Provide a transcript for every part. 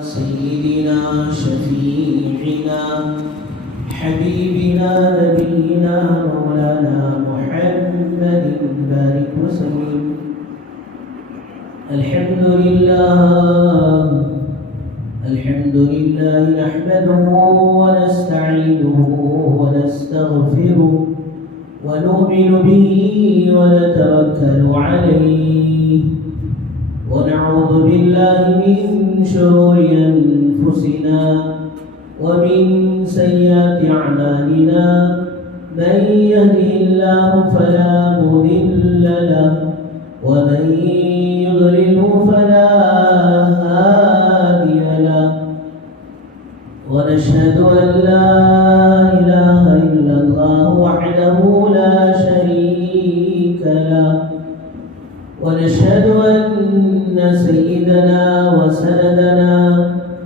سيدنا شفيعنا حبيبنا نبينا مولانا محمد بارك وسلم. الحمد لله نحمده ونستعينه ونستغفره ونؤمن به ونتوكل عليه ونعوذ بالله من شرور أنفسنا ومن سيئات أعمالنا. من يهده الله فلا مضل له ومن يضلله فلا هادي له. ونشهد أن لا إله إلا الله وحده لا شريك له. ونشهد أن سيدنا وسندنا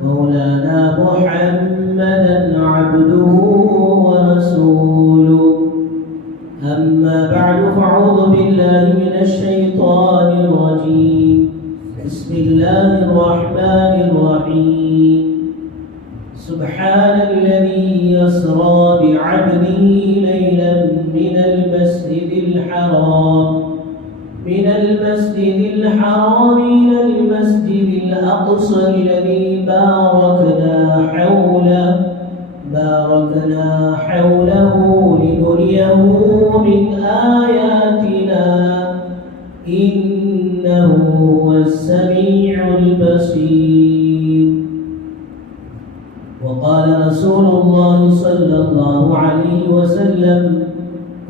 مولانا محمدا عبده ورسوله. أما بعد فأعوذ بالله من الشيطان الرجيم. بسم الله الرحمن الرحيم. سبحان الذي يسرى بعبده ليلا من المسجد الحرام إلى المسجد الأقصى الذي باركنا حوله لنريه من آياتنا إنه هو السميع البصير. وقال رسول الله صلى الله عليه وسلم: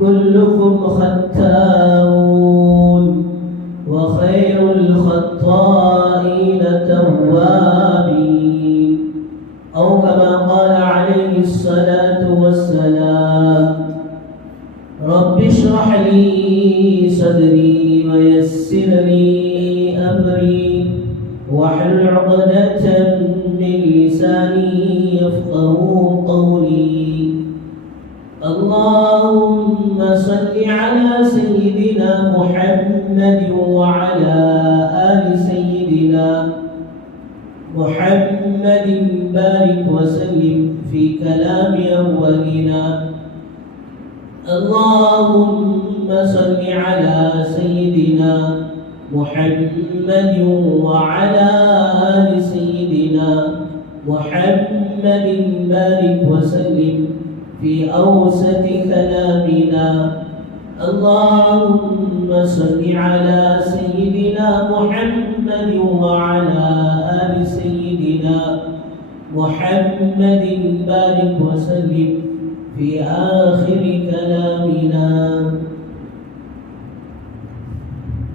كلكم خطاؤون وخير الخطائين التوابين، أو كما قال عليه الصلاة والسلام: رب اشرح لي صدري ويسر لي أمري واحلل عقدة من لساني يفقهوا قولي. اللهم صل على سيدنا محمد وعلى آل سيدنا محمد بارك وسلم في كلام أولنا. اللهم صل على سيدنا محمد وعلى آل سيدنا محمد بارك وسلم في أوسط كلامنا. اللهم صل على سيدنا محمد وعلى آل سيدنا محمد بارك وسلم في آخر كلامنا.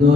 2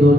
2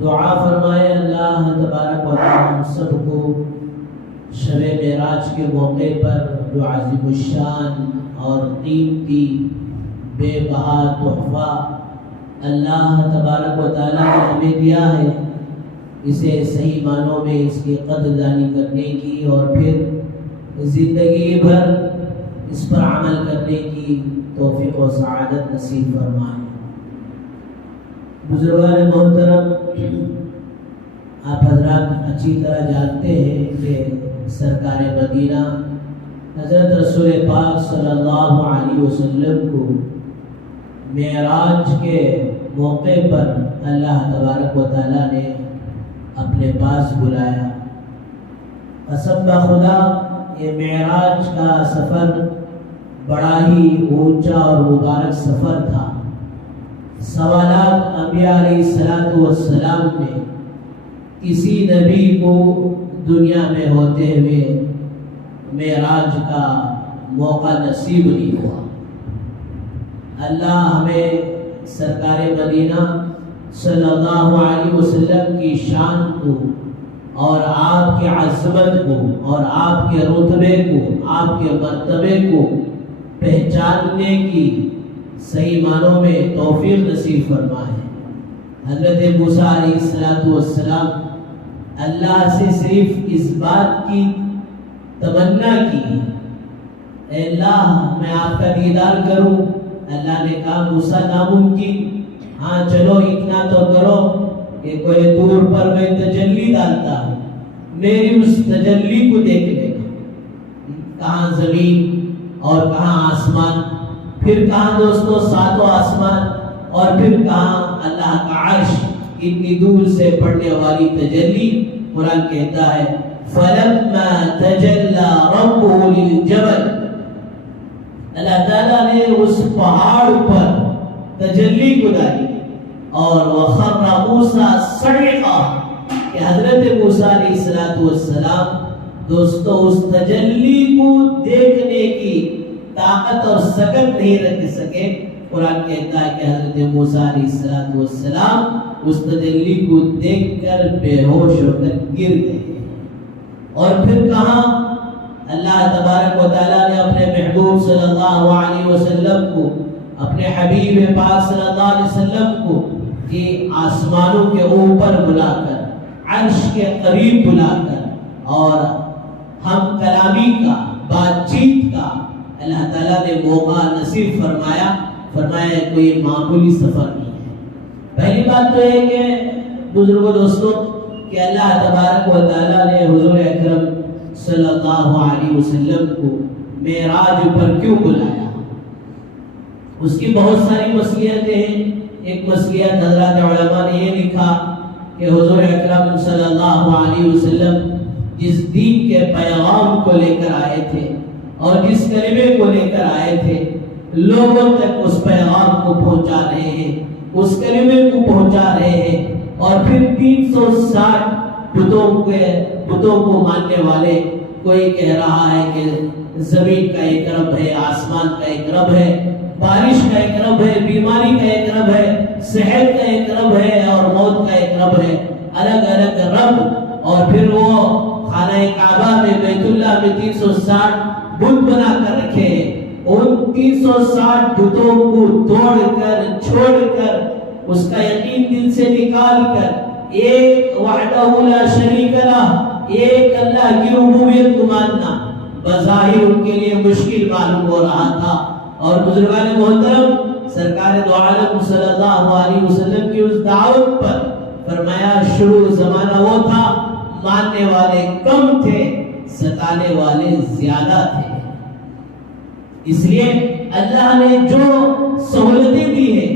دعا فرمائے اللہ تبارک و تعالی ہم سب کو شب معراج کے موقع پر جو عظیم الشان اور قیمتی بے بہا تحفہ اللہ تبارک و تعالی نے ہمیں دیا ہے، اسے صحیح معنوں میں اس کی قدردانی کرنے کی اور پھر زندگی بھر اس پر عمل کرنے کی توفیق و سعادت نصیب فرمائے۔ بزرگان محترم، آپ حضرات اچھی طرح جانتے ہیں کہ سرکار مدینہ حضرت رسول پاک صلی اللہ علیہ وسلم کو معراج کے موقع پر اللہ تبارک و تعالیٰ نے اپنے پاس بلایا۔ قسم بخدا یہ معراج کا سفر بڑا ہی اونچا اور مبارک سفر تھا۔ سوالات انبیاء علیہ السلام نے کسی نبی کو دنیا میں ہوتے ہوئے معراج کا موقع نصیب نہیں ہوا۔ اللہ ہمیں سرکار مدینہ صلی اللہ علیہ وسلم کی شان کو اور آپ کی عظمت کو اور آپ کے رتبے کو، آپ کے مرتبے کو پہچاننے کی صحیح معنوں میں توفیق نصیب فرمائے۔ حضرت موسیٰ علیہ السلام اللہ سے صرف اس بات کی تمنا کی، اے اللہ میں آپ کا دیدار کروں۔ اللہ نے کہا موسیٰ ناممکن، ہاں چلو اتنا تو کرو کہ کوئی دور پر میں تجلی ڈالتا ہوں، میری اس تجلی کو دیکھ لینا۔ کہاں زمین اور کہاں آسمان، پھر کہاں دوستو ساتوں آسمان، اور پھر کہاں اللہ کا عرش، اتنی دور سے پڑنے والی تجلی۔ قرآن کہتا ہے فَلَمَّا تَجَلَّى رَبُّهُ لِلْجَبَلِ، اللہ تعالیٰ نے اس پہاڑ پر تجلی کو ڈالی اور وَخَرَّ مُوسَىٰ صَعِقًا، کہ حضرت موسیٰ علیہ السلام دوستو اس تجلی کو دیکھنے کی طاقت اور سکت نہیں رکھ سکے۔ قرآن کہتا ہے کہ حضرت موسیٰ علیہ السلام اس تجلی کو دیکھ کر بے ہوش ہو کر گر گئے۔ اور پھر کہاں اللہ تبارک و تعالیٰ نے اپنے محبوب صلی اللہ علیہ وسلم کو، اپنے حبیب پاک صلی اللہ علیہ وسلم کو یہ آسمانوں کے اوپر بلا کر، عرش کے قریب بلا کر اور ہم کلامی کا، بات چیت کا اللہ تعالیٰ نے موقع نصیب فرمایا۔ فرمایا کوئی معمولی سفر نہیں ہے۔ پہلی بات تو ہے کہ بزرگوں دوستوں کہ اللہ تبارک و تعالیٰ نے حضور اکرم صلی اللہ علیہ وسلم کو معراج پر کیوں بلایا؟ اس کی بہت ساری مصلحتیں ہیں۔ ایک مصلحت حضرات علماء نے یہ لکھا کہ حضور اکرم صلی اللہ علیہ وسلم جس دین کے پیغام کو لے کر آئے تھے اور جس کلمے کو لے کر آئے تھے، لوگوں تک اس پیغام کو پہنچا رہے ہیں، اس کلمے کو پہنچا رہے ہیں۔ اور پھر 360 بتوں کو ماننے والے، کوئی کہہ رہا ہے کہ زمین کا ایک رب ہے، آسمان کا ایک رب ہے، بارش کا ایک رب ہے، بیماری کا ایک رب ہے، صحت کا ایک رب ہے اور موت کا ایک رب ہے، الگ الگ رب۔ اور پھر وہ خانہ کعبہ میں، بیت اللہ میں 360 بت بنا کر رکھے ہیں۔ ان 360 بتوں کو توڑ کر، چھوڑ کر، اس کا یقین دل سے نکال کر ایک وحدہ لا شریک لہ، ایک اللہ کی ربوبیت کو ماننا بظاہر ان کے لیے مشکل معلوم ہو رہا تھا۔ اور بزرگان محترم سرکار دو عالم صلی اللہ علیہ وسلم کی اس دعوت پر فرمایا شروع زمانہ وہ تھا ماننے والے کم تھے، ستانے والے زیادہ تھے۔ اس لیے اللہ نے جو سہولتیں دی ہیں،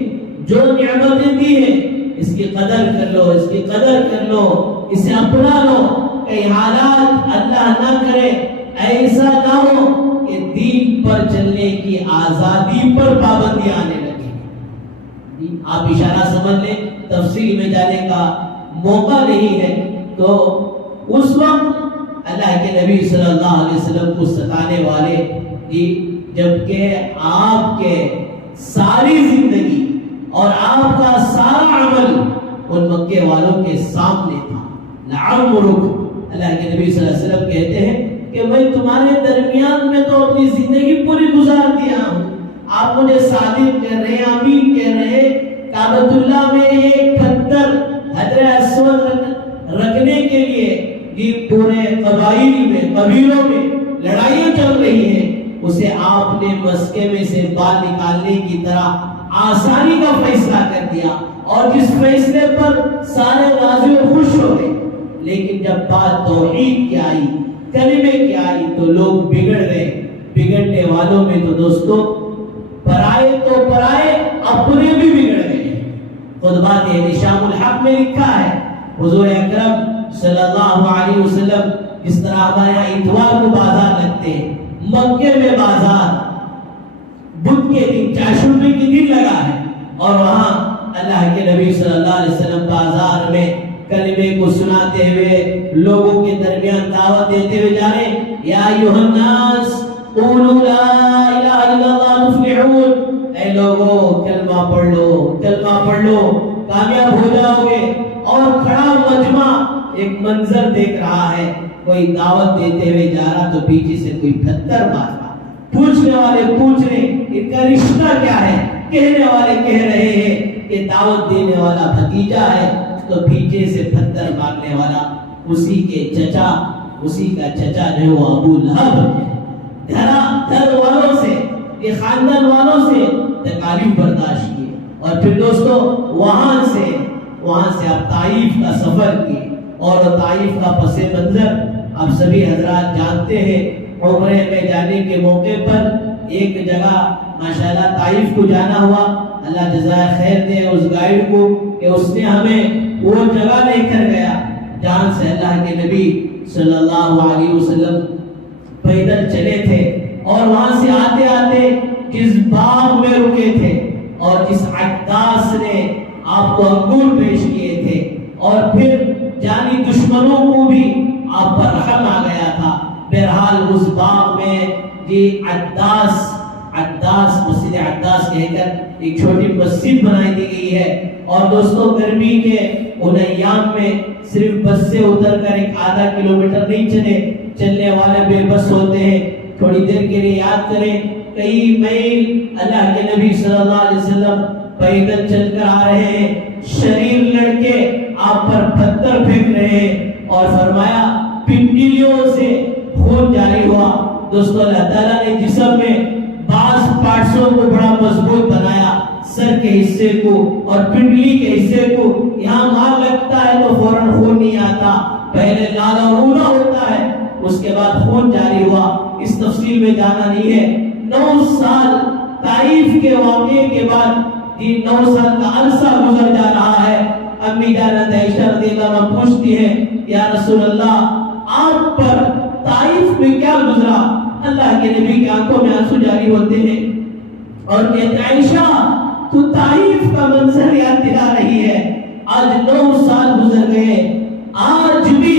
جو نعمتیں دی ہیں، اس کی قدر کر لو، اس کی قدر کر لو، اسے اپنا لو۔ کئی حالات اللہ نہ کرے ایسا نہ ہو کہ دین پر چلنے کی آزادی پر پابندیاں آنے لگے۔ آپ اشارہ سمجھ لیں، تفصیل میں جانے کا موقع نہیں ہے۔ تو اس وقت اللہ کے نبی صلی اللہ علیہ وسلم کو ستانے والے جبکہ آپ کے ساری زندگی اور آپ کا سارا عمل ان مکے والوں کے سامنے تھا. لعمرک، اللہ کے نبی صلی اللہ علیہ وسلم کہتے ہیں کہ میں تمہارے درمیان میں تو اپنی زندگی پوری گزار دیا ہوں، آپ مجھے صادق کہہ رہے ہیں، امین کہہ رہے ہیں. کعبۃ اللہ میں ایک پتھر حجر اسود رکھنے کے لیے یہ پورے قبائل میں، قبیلوں میں لڑائیاں چل رہی ہیں، اسے آپ نے مسکے میں سے بال نکالنے کی طرح آسانی کا فیصلہ کر دیا، اور جس فیصلے پر سارے راضی و خوش ہو گئے. لیکن جب بات توحید کی آئی، کلمے کی آئی، تو لوگ بگڑ گئے. بگڑنے والوں میں تو دوستو پرائے تو پرائے، اپنے بھی بگڑ گئے. خطبات نشام الحق میں لکھا ہے حضور اکرم صلی اللہ علیہ وسلم اس طرح ہمارے یہاں اتوار کو بازار لگتے ہیں، مکے میں بازار بدھ کے دن چاشوبے کے دن لگا ہے، اور وہاں اللہ کے نبی صلی اللہ علیہ وسلم بازار میں کلمے کو سناتے ہوئے لوگوں کے درمیان دعوت دیتے ہوئے جا رہے ہیں. یا ایھا الناس قولوا لا الہ الا اللہ تفلحون، اے لوگوں کلمہ پڑھ لو، کلمہ پڑھ لو، کامیاب ہو جاؤ گے. اور کھڑا مجمع ایک منظر دیکھ رہا ہے، کوئی دعوت دیتے ہوئے جا رہا تو پیچھے سے کوئی پتھر مار رہا. پوچھنے والے پوچھ رہے ان کا رشتہ کیا ہے، کہنے والے کہہ رہے ہیں کہ دعوت دینے والا بھتیجا ہے، تو پیچھے سے پتھر مارنے والا اسی کے چچا، اسی کا چچا جو ہے وہ ابو لہب ہے. گھر والوں سے، یہ خاندان والوں سے تکالیف برداشت کی، اور پھر دوستو وہاں سے آپ طائف کا سفر کیے. اور طائف کا پس منظر آپ سبھی حضرات جانتے ہیں. عمرے میں جانے کے موقع پر ایک جگہ ماشاءاللہ طائف کو جانا ہوا. اللہ جزائے خیر دے اس گائیڈ کو کہ اس نے ہمیں وہ جگہ لے کر گیا جہاں سے اللہ کے نبی صلی اللہ علیہ وسلم پیدل چلے تھے. اور وہاں سے آتے آتے جس باغ میں رکے تھے اور جس عداس نے آپ کو انگور پیش کیے تھے، اور پھر جانی دشمنوں کو بھی آپ پر رحم آ گیا تھا. بہرحال اس باغ میں یہ عداس مسجد عداس کہہ کر ایک چھوٹی مسجد بنائی دی گئی ہے. اور دوستو گرمی کے ان ایام میں صرف بس سے اتر کر ایک آدھا کلومیٹر نہیں چلنے والے بے بس ہوتے ہیں. تھوڑی دیر کے لیے یاد کریں، کئی میل اللہ کے نبی صلی اللہ علیہ وسلم پیدل چل کر آ رہے ہیں، شریر لڑکے آپ پر پتھر پھینک رہے ہیں، اور فرمایا پنڈلیوں سے خون جاری ہوا. دوستو اللہ تعالیٰ نے جسم میں بعض پارٹسوں کو بڑا مضبوط بنایا، سر کے حصے کو اور پنڈلی کے حصے کو. یہاں مار لگتا ہے تو فوراً خون نہیں آتا، پہلے لال اور اونا ہوتا ہے، اس کے بعد خون جاری ہوا. اس تفصیل میں جانا نہیں ہے. 9 سال طائف کے واقعے کے بعد 9 سال کا عرصہ گزر جا رہا ہے. امی جان عائشہ رضی اللہ عنہا پوچھتی ہے یا رسول اللہ آپ پر طائف میں کیا گزرا؟ اللہ کے نبی کی آنکھوں میں آنسو جاری ہوتے ہیں اور کہتے ہیں عائشہ تو طائف کا منظر یاد دلا رہی ہے. آج 9 سال گزر گئے، آج بھی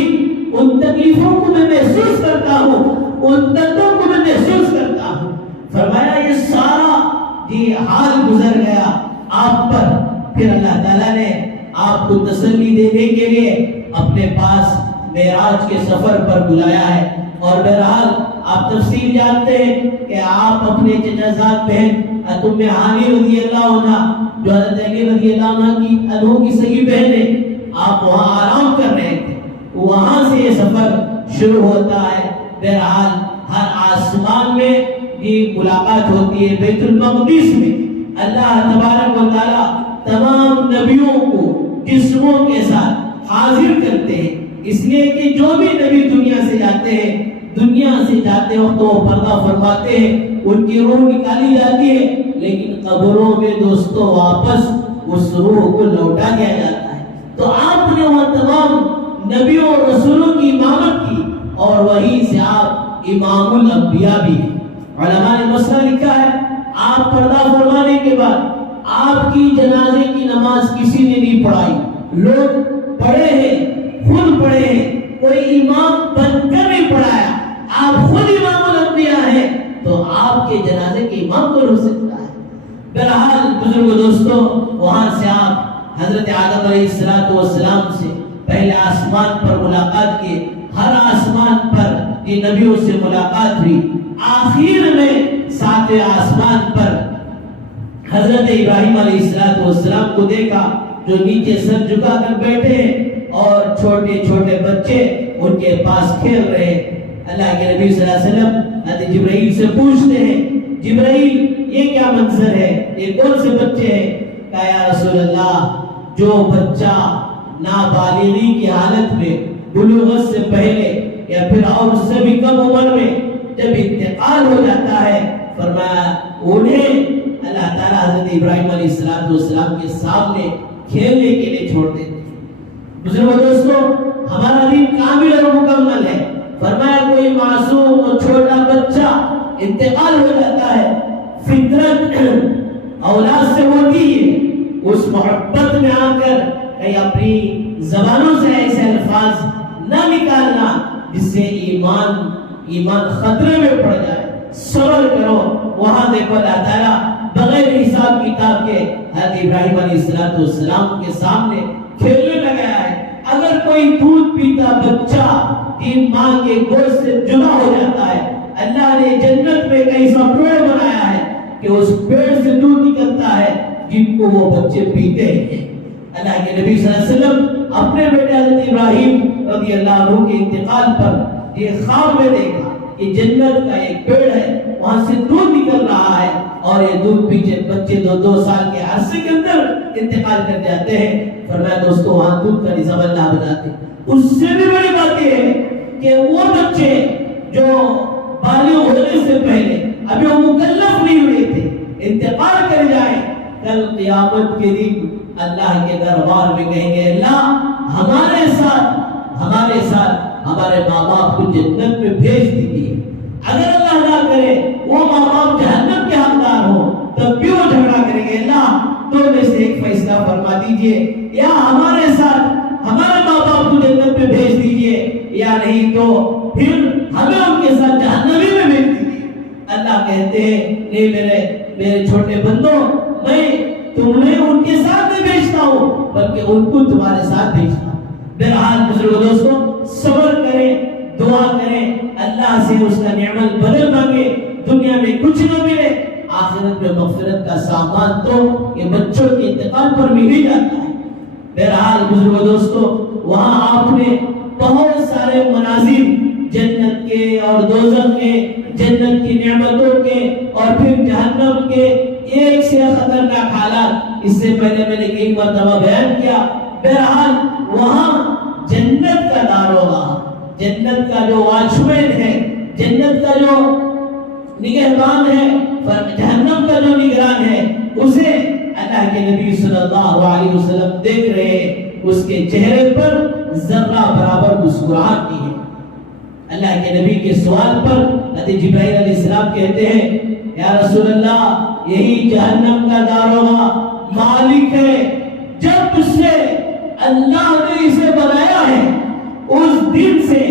ان تکلیفوں کو میں محسوس کرتا ہوں، ان دردوں کو میں محسوس کرتا ہوں. فرمایا یہ سارا حال گزر گیا آپ پر. پھر اللہ تعالیٰ نے آپ کو تسلی دینے کے لیے اپنے پاس معراج کے سفر پر بلایا ہے. اور بہرحال آپ تفصیل جانتے ہیں کہ آپ اپنے چچا زاد بہن ام ہانی رضی اللہ عنہ جو حضرت علی رضی اللہ عنہ کی صحیح بہن ہے، آپ وہاں آرام کر رہے تھے، وہاں سے یہ سفر شروع ہوتا ہے. بہرحال ہر آسمان میں یہ ملاقات ہوتی ہے. بیت المقدس میں اللہ تبارک و تعالیٰ تمام نبیوں کو جسموں کے ساتھ حاضر کرتے ہیں، اس لیے کہ جو بھی نبی دنیا سے جاتے وقت وہ پردہ فرماتے ہیں، ان کی روح نکالی جاتی ہے، لیکن قبروں میں دوستوں واپس اس روح کو لوٹا دیا جاتا ہے. تو آپ نے وہ تمام نبیوں اور رسولوں کی امامت کی، اور وہیں سے آپ امام الانبیاء بھی ہیں. علماء نے مسئلہ لکھا ہے، آپ پردہ فرمانے کے بعد آپ کی جنازے کی نماز کسی نے نہیں پڑھائی. لوگ پڑھے ہیں، خود پڑھے ہیں، کوئی امام بن کر نہیں پڑھایا. آپ خود امام الانبیاء ہیں تو آپ کے جنازے کے امام کون ہو سکتا ہے؟ بہرحال بزرگ دوستوں وہاں سے آپ حضرت آدم علیہ السلام سے پہلے آسمان پر ملاقات کی، ہر آسمان پر یہ نبیوں سے ملاقات ہوئی، آخر میں 7ویں آسمان پر حضرت ابراہیم علیہ السلام کو دیکھا جو نیچے سر جھکا کر بیٹھے اور چھوٹے چھوٹے بچے ان کے پاس کھیل رہے ہیں۔ اللہ کے نبی صلی اللہ علیہ وسلم حضرت جبرائیل سے پوچھتے ہیں، جبرائیل یہ کیا منظر ہے، یہ کون سے بچے ہیں؟ کہا یا رسول اللہ، جو بچہ نابالغی کی حالت میں بلوغت سے پہلے یا پھر اور اس سے بھی کم عمر میں جب انتقال ہو جاتا ہے، فرمایا انہیں اللہ تعالیٰ حضرت ابراہیم علیہ السلام کے سامنے کھیلنے کے لیے چھوڑ دیتے۔ بزرگوں دوستو، ہمارا دین کامل اور مکمل ہے۔ فرمایا کوئی معصوم اور چھوٹا بچہ انتقال ہو جاتا ہے، فطرت اولاد سے ہوتی ہے، اس محبت میں آ کر کہیں اپنی زبانوں سے ایسے الفاظ نہ نکالنا جس سے ایمان خطرے میں پڑ جائے۔ صبر کرو، وہاں دیکھو اللہ تعالیٰ بغیر حساب کتاب کے حضرت ابراہیم علیہ السلام کے سامنے کھیلنے لگایا ہے۔ اگر کوئی دودھ پیتا بچہ کی ماں کے گوشت سے جدا ہو جاتا ہے، اللہ نے جنت میں ایک ایسا پیڑ بنایا ہے کہ اس پیڑ سے دودھ نکلتا ہے جن کو وہ بچے پیتے ہیں۔ اللہ کے نبی صلی اللہ علیہ وسلم اپنے بیٹے حضرت ابراہیم رضی اللہ عنہ کے انتقال پر یہ خواب میں دیکھا کہ جنت کا ایک پیڑ ہے، وہاں سے دودھ نکل رہا ہے اور یہ دودھ پیچھے بچے 2 سال کے عرصے کے اندر انتقال کر جاتے ہیں۔ فرمایا دوستو وہاں دودھ کا نظام اللہ بناتے۔ اس سے بھی بڑی بات یہ ہے کہ وہ بچے جو بالغ ہونے سے پہلے ابھی وہ مکلف نہیں ہوئے تھے، انتقال کر جائیں، کل قیامت کے دن اللہ کے دربار میں کہیں گے اللہ ہمارے ساتھ ہمارے ماں باپ کو جنت میں بھیج دیجیے۔ اگر اللہ نہ کرے وہ ماں باپ جہنم کے حقدار ہو تب بھی وہ جھگڑا کریں گے، اللہ تو میں سے ایک فیصلہ فرما دیجئے، یا ہمارے ساتھ ہمارے ماں باپ کو جنت میں بھیج دیجئے، یا نہیں تو پھر ہمیں ان کے ساتھ جہنمی میں بھیج دیجئے۔ اللہ کہتے ہیں نہیں میرے چھوٹے بندوں، میں تمہیں ان کے ساتھ نہیں بھیجتا ہوں بلکہ ان کو تمہارے ساتھ بھیجتا ہوں۔ بہرحال بزرگوں دوستوں، صبر کریں، دعا کریں، اللہ سے اس کا نعمت بدل مانگے، دنیا میں کچھ نہ ملے، آخرت میں مغفرت کا سامان تو یہ بچوں کے انتقال پر مل ہی جاتا ہے۔ بہرحال بزرگوں دوستو، وہاں آپ نے بہت سارے مناظر جنت کے اور دوزخ کے، جنت کی نعمتوں کے اور پھر جہنم کے ایک سے خطرناک حالات اس سے پہلے میں نے کئی مرتبہ بیان کیا۔ بہرحال وہاں جنت کا داروغہ، جنت کا جو واچمین ہے، جنت کا جو نگہبان ہے، جہنم کا جو نگران ہے، اسے اللہ کے نبی صلی اللہ علیہ وسلم دیکھ رہے ہیں، اس کے چہرے پر ذرہ برابر مسکراہٹ نہیں ہے۔ اللہ کے نبی کے سوال پر حضرت جبرائیل علیہ السلام کہتے ہیں یا رسول اللہ یہی جہنم کا داروغہ مالک ہے، جب سے اللہ نے اسے بنایا ہے اس دن سے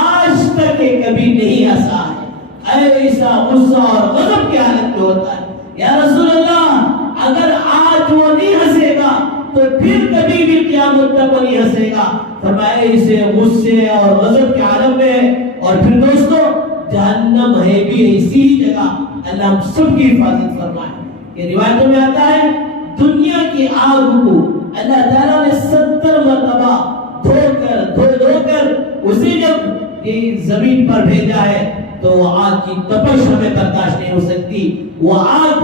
آج تک کبھی نہیں ہنسا ہے، ایسا غصہ اور غضب کی حالت میں ہوتا ہے۔ یا رسول اللہ اگر آج وہ نہیں ہنسے گا تو پھر کبھی بھی قیامت تک وہ نہیں ہنسے گا۔ فرمایا اسے غصے اور غضب کے عالم میں ہے۔ اور پھر دوستو جہنم ہے بھی ایسی ہی جگہ، اللہ ہم سب کی حفاظت فرمائے۔ یہ روایتوں میں آتا ہے دنیا کی آگ کو اللہ تعالیٰ نے 70 مرتبہ دھو کر اسے جب زمین پر بھیجا ہے تو وہ آگ کی تپش ہمیں برداشت نہیں ہو سکتی، وہ آگ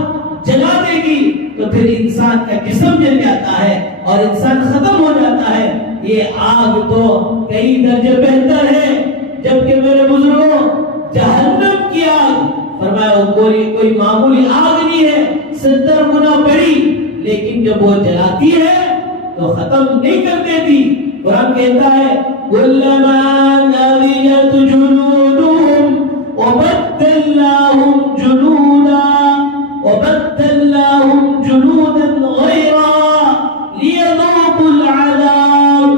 جلا دے گی تو پھر انسان کا جسم جل جاتا ہے اور انسان ختم ہو جاتا ہے۔ یہ آگ تو کئی درجے بہتر ہے، جبکہ میرے بزرگوں جہنم کی آگ فرمایا کوئی معمولی آگ نہیں ہے، 70 گنا بڑی، لیکن جب وہ جلاتی ہے تو ختم نہیں کر دیتی۔ قرآن کہتا ہے کلما نضجت جلودهم وبدلناهم جلودا غيرها ليذوقوا العذاب۔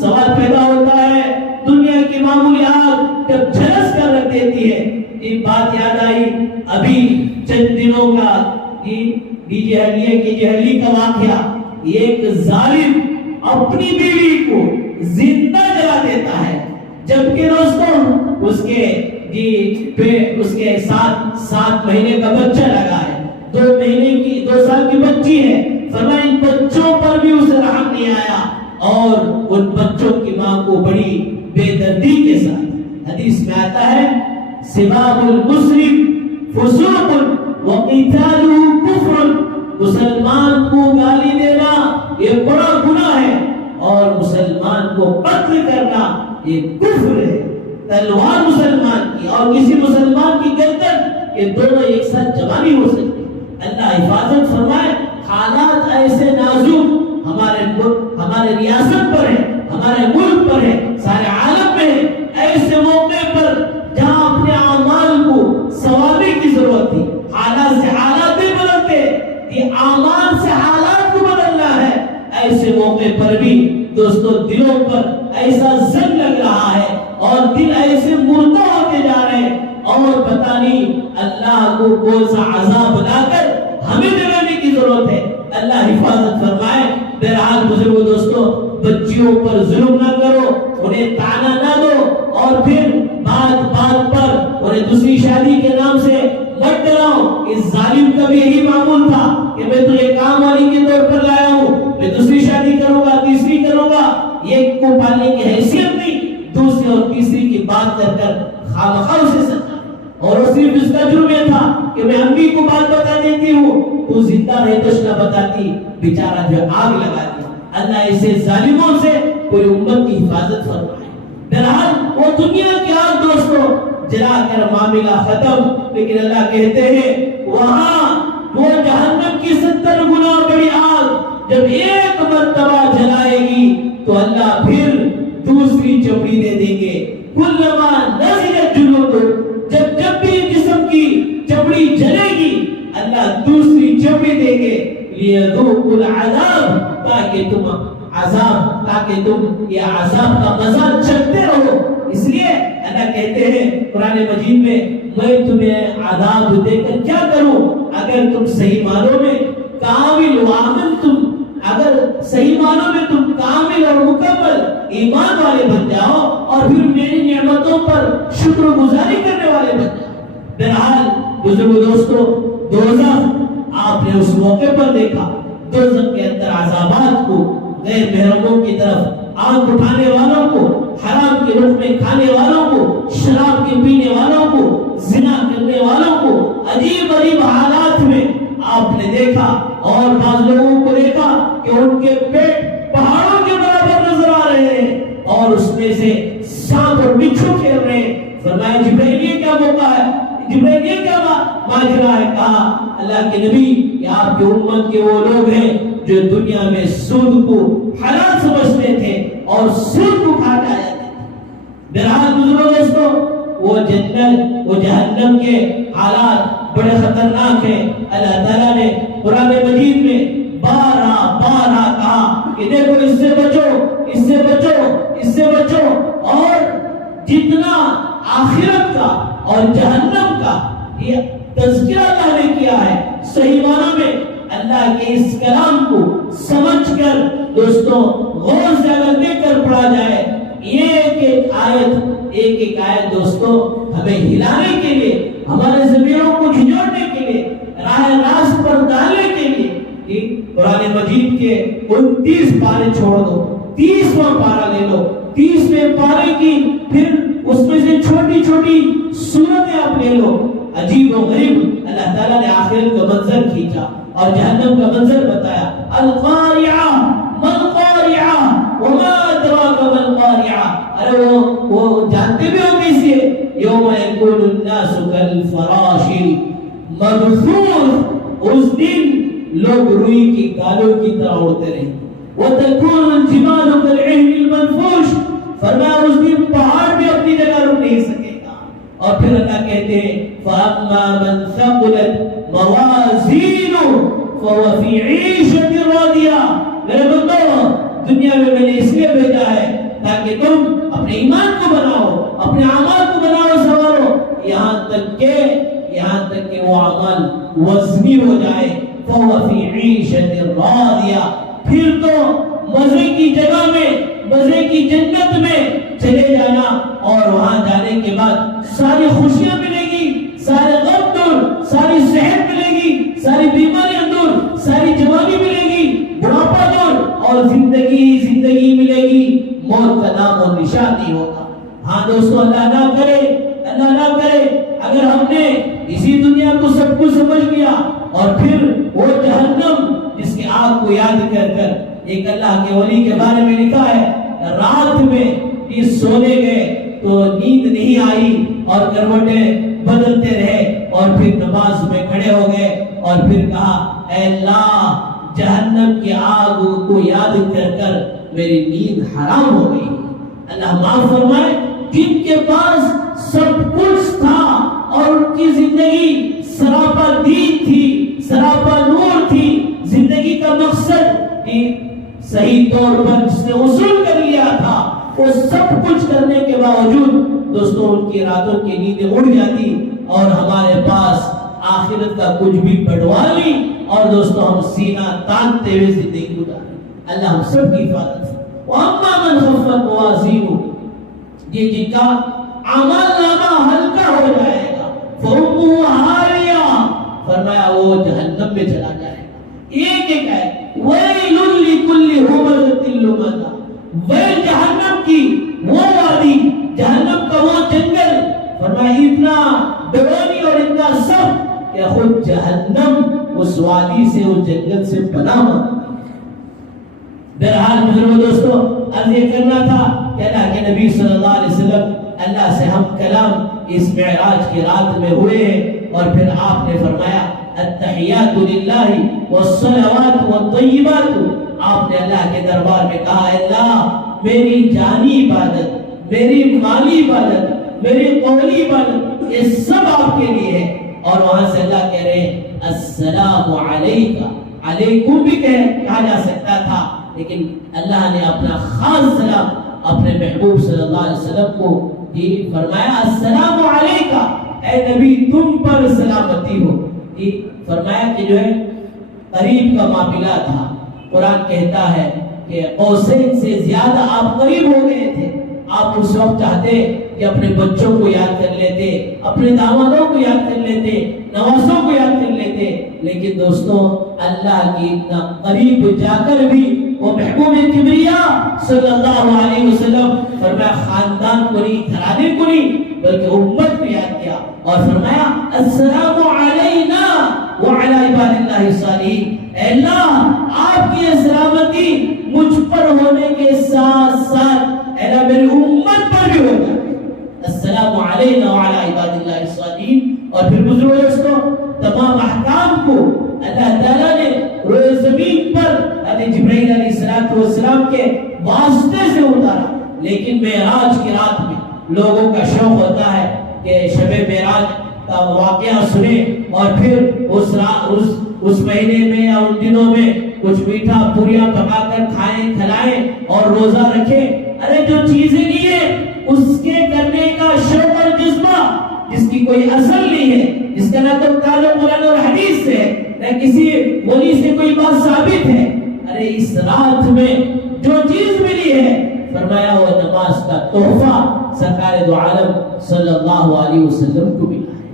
سوال پیدا ہوتا ہے دنیا کی معمولی آگ جب جھلس کر رکھ دیتی ہے۔ یہ بات یاد آئی ابھی چند دنوں کا ڈی جے ہڈیے کی جہلی کا واقعہ، ایک ظالم اپنی بیوی کو زندہ جلا دیتا ہے، جبکہ دوستوں اس کے سات مہینے کا بچہ لگا ہے، 2 سال کی بچی ہے، فرمایا ان بچوں پر بھی اسے رحم نہیں آیا، اور ان بچوں کی ماں کو بڑی بے دردی کے ساتھ حدیث میں آتا ہے سباب المسلم فسوق وقتالہ کفر، مسلمان کو گالی دینا یہ بڑا گناہ ہے اور مسلمان کو قتل کرنا یہ کفر ہے۔ تلوار مسلمان کی اور کسی مسلمان کی گردن یہ دونوں ایک ساتھ جمع نہیں ہو سکتے۔ اللہ حفاظت فرمائے، حالات ایسے نازک ہمارے ریاست پر ہے، ہمارے ملک پر ہے، سارے عالم میں ہے، ایسے موقع پر جہاں اپنے اعمال کو سنوارنے کی ضرورت تھی، حالات سے حالات نہیں بدلتے، یہ اعمال سے حالات کو بدلنا ہے، ایسے موقع پر بھی دوستو دلوں پر ایسا زنگ لگ رہا ہے اور دل ایسے مردہ ہوتے جا رہے ہیں، اور پتہ نہیں اللہ کو کون سا عذاب لا کر ہمیں دلانے کی ضرورت ہے۔ اللہ حفاظت فرمائے۔ بہرحال بزرگوں دوستو، بچیوں پر ظلم نہ کرو، انہیں طعنہ نہ دو، اور پھر بات پر انہیں دوسری شادی کے نام سے مت ڈراؤ۔ اس ظالم کا بھی یہی معمول تھا کہ میں تجھے کام والی کے طور پر لایا ہوں، میں دوسری شادی کروں گا، تیسری کروں گا، ایک کو پالنے کی حیثیت نہیں، دوسری اور تیسری کی بات کر خامخواہ اسے ستا، اور صرف اس کا جرم یہ تھا کہ میں امی کو بات بتا دیتی ہوں، تو زندہ رہے تو نہ بتاتی، بیچارہ جو آگ لگاتی۔ اللہ ایسے ظالموں سے کوئی امت کی حفاظت فرمائے۔ بہرحال وہ دنیا کی آگ دوستو جلا کر معاملہ ختم، لیکن اللہ کہتے ہیں وہاں وہ جہنم کی 70 گنا بڑی آگ جب ایک مرتبہ جلائے گی تو اللہ پھر دوسری چمڑی دے دیں گے۔ کلما نضجت جلود، جب بھی جسم کی چمڑی جلے گی اللہ دوسری چمڑی دیں گے، لیذوقوا العذاب، تاکہ تم یہ عذاب کا مزہ چکھتے رہو۔ اس لیے اللہ کہتے ہیں قرآن مجید میں تمہیں عذاب دے کر کیا کروں، اگر تم صحیح معنوں میں کامل وعمل اگر صحیح معنوں میں تم کامل اور مکمل ایمان والے بن جاؤ اور پھر میری نعمتوں پر شکر گزاری کرنے والے بن جاؤ۔ بہرحال بزرگ دوستو، دوزخ آپ نے اس موقع پر دیکھا، دوزخ کے اندر عذابات کو، غیر محرموں کی طرف آنکھ اٹھانے والوں کو، حرام کے رخ میں کھانے والوں کو، شراب کے پینے والوں کو، زنا کرنے والوں کو، عجیب عجیب حالات میں آپ نے دیکھا، اور بعض لوگوں کو دیکھا کہ ان کے پیٹ پہاڑوں کے برابر نظر آ رہے ہیں اور اس میں سے سانپ اور بچھو کھیل رہے ہیں۔ فرمایا جبرائیل یہ کیا موقع ہے، جبرائیل یہ کیا ماجرا ہے؟ کہا اللہ کے نبی یہ آپ کی امت کے وہ لوگ ہیں جو دنیا میں سود کو حلال سمجھتے تھے اور سود کو کھا کے آئے تھے۔ بہرحال بزرگوں دوستو، وہ جنت وہ جہنم کے حالات بڑے خطرناک ہیں۔ اللہ تعالیٰ نے قرآن مجید میں بارہ کہا کہ دیکھو اس سے بچو، اس سے بچو، اس سے بچو، اور جتنا آخرت کا اور جہنم کا یہ تذکرہ اللہ نے کیا ہے، صحیح معنی میں اللہ کے اس کلام کو سمجھ کر دوستوں غور سے اگر دیکھ کر پڑھا جائے، یہ ایک ایک آیت دوستوں ہمیں ہلانے کے لیے، ہمارے ضمیروں کو جھنجھوڑنے کے لیے، راہ راست پر ڈالنے کے لیے۔ قرآن مجید کے 29 پارے چھوڑ دو، 30واں پارہ لے لو، 30ویں پارے کی پھر اس میں سے چھوٹی چھوٹی سورتیں آپ لے لو، عجیب و غریب اللہ تعالیٰ نے آخرت کا منظر کھینچا اور جہنم کا منظر بتایا۔ القاریعہ ما القاریعہ وما ادراک ما القاریعہ، ارے وہ جانتے بھی ہو کیسے، یوم یکون الناس کالفراش المبثوث، اس دن لوگ روئی کی گالوں کی طرح اڑتے رہیں۔ وتکون الجبال کالعہن المنفوش، فرمایا اس دن پہاڑ بھی اپنی جگہ رک نہیں سکے گا۔ اور پھر اللہ کہتے ہیں فَأَمَّا مَنْ ثَقُلَتْ مَوَازِينُهُ فَهُوَ فِي عِيشَةٍ رَاضِيَةٍ، میرے بندو دنیا میں نے اس لیے بھیجا ہے تاکہ تم اپنے ایمان کو بناؤ، اپنے اعمال کو بناؤ، سنوارو، یہاں تک کہ وہ عمل وزنی ہو جائے۔ فَهُوَ فِي عِيشَةٍ رَاضِيَةٍ، پھر تو مزے کی جگہ میں، مزے کی جنت میں چلے جانا، اور وہاں جانے کے بعد ساری خوشیاں ملے گی، سارے غم دور، ساری صحت ملے گی، ساری بیماریاں دور، ساری جوانی ملے گی، بڑھاپا دور، اور زندگی زندگی ملے گی، موت کا نام اور نشان نہیں ہوگا۔ ہاں دوستو، اللہ نہ کرے، اللہ نہ کرے اگر ہم نے اسی دنیا کو سب کچھ سمجھ لیا اور پھر وہ جہنم جس کی آگ کو یاد کر کر، ایک اللہ کے ولی کے بارے میں لکھا ہے، رات میں بھی سونے گئے تو نیند نہیں آئی اور کروٹیں بدلتے رہے، اور پھر نماز میں کھڑے ہو گئے اور پھر کہا اے اللہ جہنم کی آگ کو یاد کر کر میری نیند حرام ہو گئی۔ اللہ معاف فرمائے، جن کے پاس سب کچھ تھا اور ان کی زندگی سراپا دین تھی، سراپا نور تھی، زندگی کا مقصد صحیح طور پر جس نے اصول کر لیا تھا، وہ سب کچھ کرنے کے باوجود دوستوں ان کی راتوں کی نیندیں اڑ جاتی، اور ہمارے پاس آخرت کا کچھ بھی بڑھوا نہیں، اور دوستوں ہم سینہ تانتے ہوئے زندگی گزاریں۔ اللہ ہم سب کی حفاظت۔ وَأَمَّا مَنْ خَفَّتْ مَوَازِينُهُ، یہ جن کا عمل نامہ ہلکا ہو جائے گا، فَأُمُّهُ هَاوِيَةٌ، فرمایا وہ جہنم میں چلا جائے گا۔ ایک ایک ہے وَيْلٌ لِكُلِّ هُمَزَةٍ لُمَزَةٍ، ویل جہنم کی وہ وادی، جہنم کا وہ جنگل، فرمایا اتنا ڈرونی اور اتنا سخت کہ خود جہنم اس وادی سے، اس جنگل سے پناہ مانگتی۔ بہرحال بزرگوں دوستو، عرض یہ کرنا تھا کہ اللہ کے نبی صلی اللہ علیہ وسلم اللہ سے ہم کلام اس معراج کی رات میں ہوئے ہیں، اور پھر آپ نے فرمایا التحیات للہ والصلوات والطیبات، آپ نے اللہ کے دربار میں کہا اے اللہ میری جانی عبادت، میری مالی عبادت، میری قولی عبادت، یہ سب آپ کے لیے ہے۔ اور وہاں سے اللہ کہہ رہے ہیں السلام علیکہ، علیکم بھی کہا جا سکتا تھا، لیکن اللہ نے اپنا خاص سلام اپنے محبوب صلی اللہ علیہ وسلم کو فرمایا السلام علیکہ، اے نبی تم پر سلامتی ہو۔ فرمایا کہ جو ہے قریب کا معاملہ تھا، قرآن کہتا ہے کہ قوسین سے زیادہ آپ قریب ہو گئے تھے۔ آپ اس وقت چاہتے کہ اپنے بچوں کو یاد کر لیتے، اپنے دامادوں کو یاد کر لیتے، نوازوں کو یاد کر لیتے، لیکن دوستوں اللہ کی اتنا قریب جا کر بھی وہ محبوب کبریا صلی اللہ علیہ وسلم فرمایا خاندان کو نہیں، گھرانے کو نہیں، بلکہ امت کو یاد کیا اور فرمایا السلام علینا وعلی عباد اللہ الصالحین، اے اللہ آپ کی سلامتی مجھ پر ہونے کے ساتھ ساتھ اے اللہ میری امت پر بھی ہوگا، السلام علینا وعلی عباد اللہ الصالحین۔ اور پھر بزرگوں دوستوں تمام احکام کو اللہ تعالیٰ نے روئے زمین پر حضرت جبرائیل علیہ السلام کے واسطے سے اتارا، لیکن معراج کی رات میں لوگوں کا شوق ہوتا ہے کہ شب معراج کا واقعہ سنیں اور پھر اس مہینے میں یا ان دنوں میں کچھ میٹھا پوریاں پکا کر کھائیں کھلائیں اور روزہ رکھیں۔ ارے جو چیزیں نہیں ہیں اس کے کرنے کا شوق اور جذبہ جس کی کوئی اصل نہیں ہے، جس کا نہ تو تعلق قرآن اور حدیث سے نہ کسی ولی سے کوئی بات ثابت ہے، ارے اس رات میں جو چیز ملی ہے فرمایا وہ نماز کا تحفہ سرکار دو عالم صلی اللہ علیہ وسلم کو ملا ہے،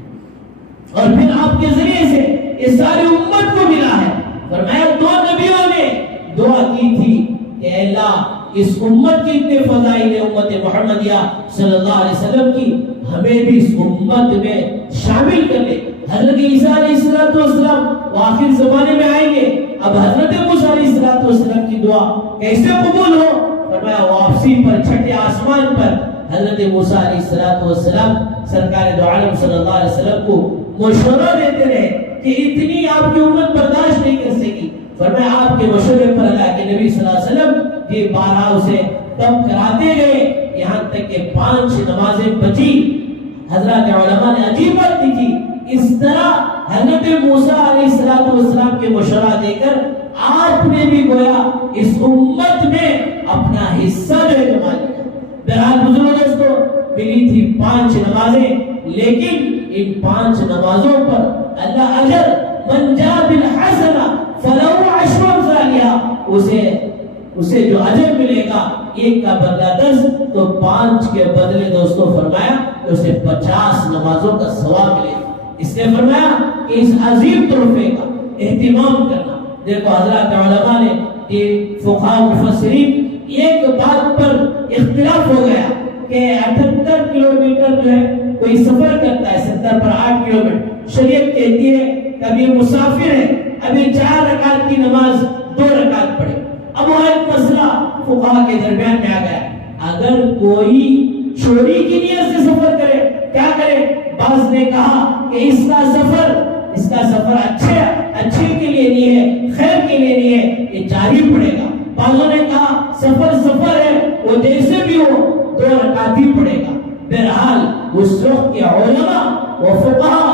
اور پھر آپ کے ذریعے سے اس ساری امت کو ملا ہے۔ فرمایا دو نبیوں نے دعا کی تھی کہ اے اللہ اس امت کی اتنے فضائل امت محمدیہ صلی اللہ علیہ وسلم کی، ہمیں بھی اس امت میں شامل کر لے۔ حضرت عیسیٰ علیہ السلام وہ آخر زمانے میں آئیں گے، اب حضرت موسیٰ علیہ السلام کی دعا کیسے قبول ہو؟ فرمایا واپسی پر چھٹے آسمان پر حضرت موسیٰ علیہ السلام سرکار دو عالم صلی اللہ علیہ وسلم کو مشورہ دیتے رہے کہ اتنی آپ کی امت برداشت نہیں کر سکی۔ فرمایا آپ کے مشورے پر اللہ کے نبی صلی اللہ علیہ وسلم یہ بارہ اسے کم کراتے گئے، یہاں تک کہ 5 نمازیں بچی۔ حضرات علماء نے عجیب بات کی، اس طرح حضرت موسیٰ علیہ السلام کے مشورہ دے کر آپ نے بھی گویا اس امت میں اپنا حصہ جو ہے کما لیا۔ بہرحال بزرگوں دوستوں ملی تھی 5 نمازیں، لیکن ان 5 نمازوں پر اللہ اجر من جاء بالحسنہ فلہ 10 امثالها، اسے جو اجر ملے گا 1 کا بدلہ 10 تو 5 کے بدلے دوستوں فرمایا کہ اسے 50 نمازوں کا ثواب ملے گا۔ اس نے فرمایا کہ اس عظیم تحفے کا اہتمام کرنا۔ دیکھو حضرات علماء نے یہ فقہاء مفسرین ایک بات پر اختلاف ہو گیا کہ 78 کلومیٹر جو ہے کوئی سفر کرتا ہے 70 پر 8 کلومیٹر، شریعت کہتی ہے کبھی مسافر ہے ابھی 4 رکعت کی نماز 2 رکعت پڑھے۔ اب وہ ایک مسئلہ فقہاء کے درمیان میں آ گیا، اگر کوئی چوری کی نیت سے سفر کرے کیا کرے؟ بعض نے کہا کہ اس کا سفر اچھے کے لیے نہیں ہے، خیر کے لیے نہیں ہے، یہ جاری پڑے گا۔ بعضوں نے کہا سفر ہے وہ جیسے بھی ہو 2 رکعت ہی پڑے گا۔ بہرحال اس وقت کے علماء و فقہاء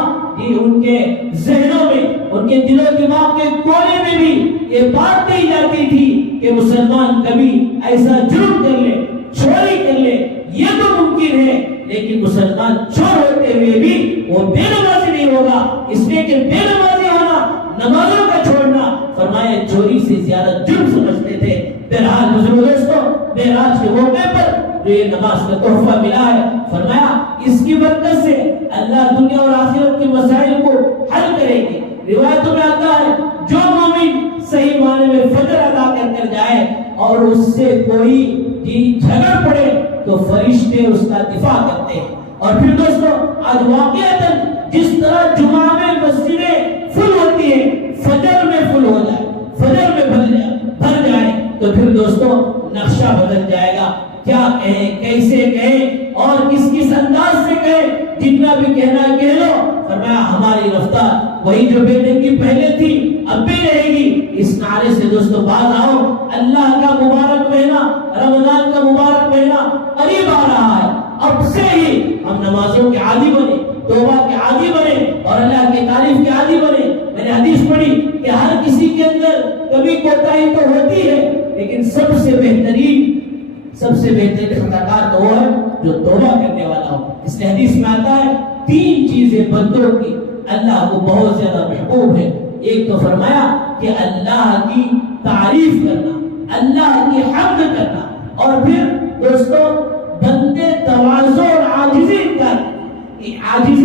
ان کے ذہنوں میں، ان کے دل و دماغ کے کونے میں بھی یہ بات کہی جاتی تھی کہ مسلمان کبھی ایسا جرم کر لے، چوری کر لے، یہ تو ممکن ہے، لیکن مسلمان چور ہوتے ہوئے بھی وہ بے نمازی نہیں ہوگا، اس لیے کہ بے نمازی ہونا، نمازوں کا چھوڑنا فرمایا چوری سے زیادہ جرم سمجھتے تھے۔ بہرحال بزرگ دوستوں، معراج کے موقع پر جو یہ نماز کا تحفہ ملا ہے، فرمایا اس کی برکت سے اللہ دنیا اور آخرت کے مسائل کو حل کرے گی۔ روایتوں میں آتا ہے جو مومن صحیح معنی میں فجر ادا کر جائے اور اس سے کوئی جھگڑ پڑے تو فرشتے اس کا دفاع کرتے ہیں۔ اور پھر دوستوں آج واقعتاً جس طرح جمعہ میں مسجدیں فل ہوتی ہیں، فجر میں فل ہو جائے، فجر میں بھر جائے تو پھر دوستوں نقشہ بدل جائے گا۔ کیا کہیں، کیسے کہیں اور کس انداز سے کہیں، جتنا بھی کہنا ہے کہہ لو۔ فرمایا ہماری رفتار وہی جو بے ڈنگی پہلے تھی اب بھی رہے گی۔ اس نعرے سے دوستوں باز آؤ، اللہ کا مبارک مہینہ، رمضان کا مبارک مہینہ قریب آ رہا ہے۔ اب سے ہی ہم نمازوں کے عادی بنے، توبہ کے عادی بنے اور اللہ کی تعریف کے عادی بنے۔ میں نے حدیث پڑھی کہ ہر کسی کے اندر کبھی کوتاہی تو ہوتی ہے، لیکن سب سے بہترین خطاکار تو وہ ہے جو توبہ کرنے والا ہو۔ اس لیے حدیث میں آتا ہے 3 چیزیں بندوں کی اللہ کو بہت زیادہ محبوب ہے۔ ایک تو فرمایا کہ اللہ کی تعریف کرنا، اللہ کی حمد کرنا، اور پھر دوستوں بندے تواضع اور عاجزی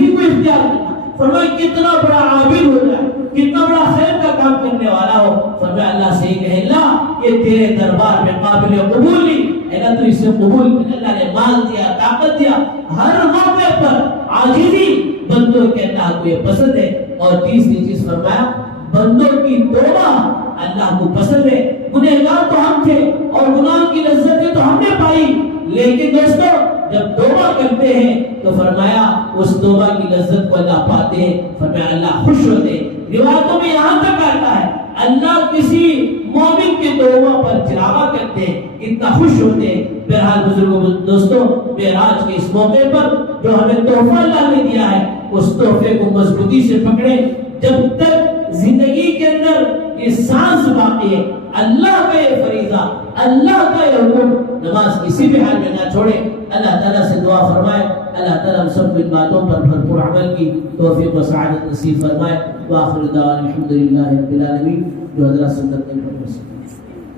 کو اختیار کرنا۔ فرمایا کتنا بڑا عابد ہو جائے، کتنا بڑا خیر کا کام کرنے والا ہو، فرمایا اللہ سے کہے اللہ یہ تیرے دربار میں قابل قبول نہیں، اللہ تو اسے قبول کر۔ اللہ نے مال دیا، طاقت دیا، ہر موقع پر عاجزی بندوں کے اللہ کو یہ پسند ہے۔ اور تیسری چیز فرمایا بندوں کی توبہ اللہ کو پسند ہے۔ گنہگار تو ہم تھے اور گناہ کی لذتیں تو ہم نے پائی، لیکن دوستوں جب توبہ کرتے ہیں تو فرمایا اس توبہ کی لذت کو اللہ پاتے ہیں، فرمایا اللہ خوش ہوتے ہیں۔ روایتوں میں یہاں تک آتا ہے اللہ کسی مومن کے توبہ پر چراغا کرتے ہیں، اتنا خوش ہوتے ہیں۔ بہرحال بزرگوں دوستوں، معراج کے اس موقع پر جو ہمیں تحفہ اللہ نے دیا ہے اس تحفے کو مضبوطی سے پکڑیں۔ جب تک زندگی کے اندر یہ سانس باقی ہے، اللہ کا یہ فریضہ، اللہ کا یہ حکم، نماز کسی بھی حال میں نہ چھوڑیں۔ اللہ تعالیٰ سے دعا فرمائے اللہ تعالیٰ ہم سب کو ان باتوں پر بھرپور عمل کی توفیق و سعادت نصیب فرمائے۔ وآخر دعوانا الحمدللہ رب العالمین۔ جو حضرات سنت میں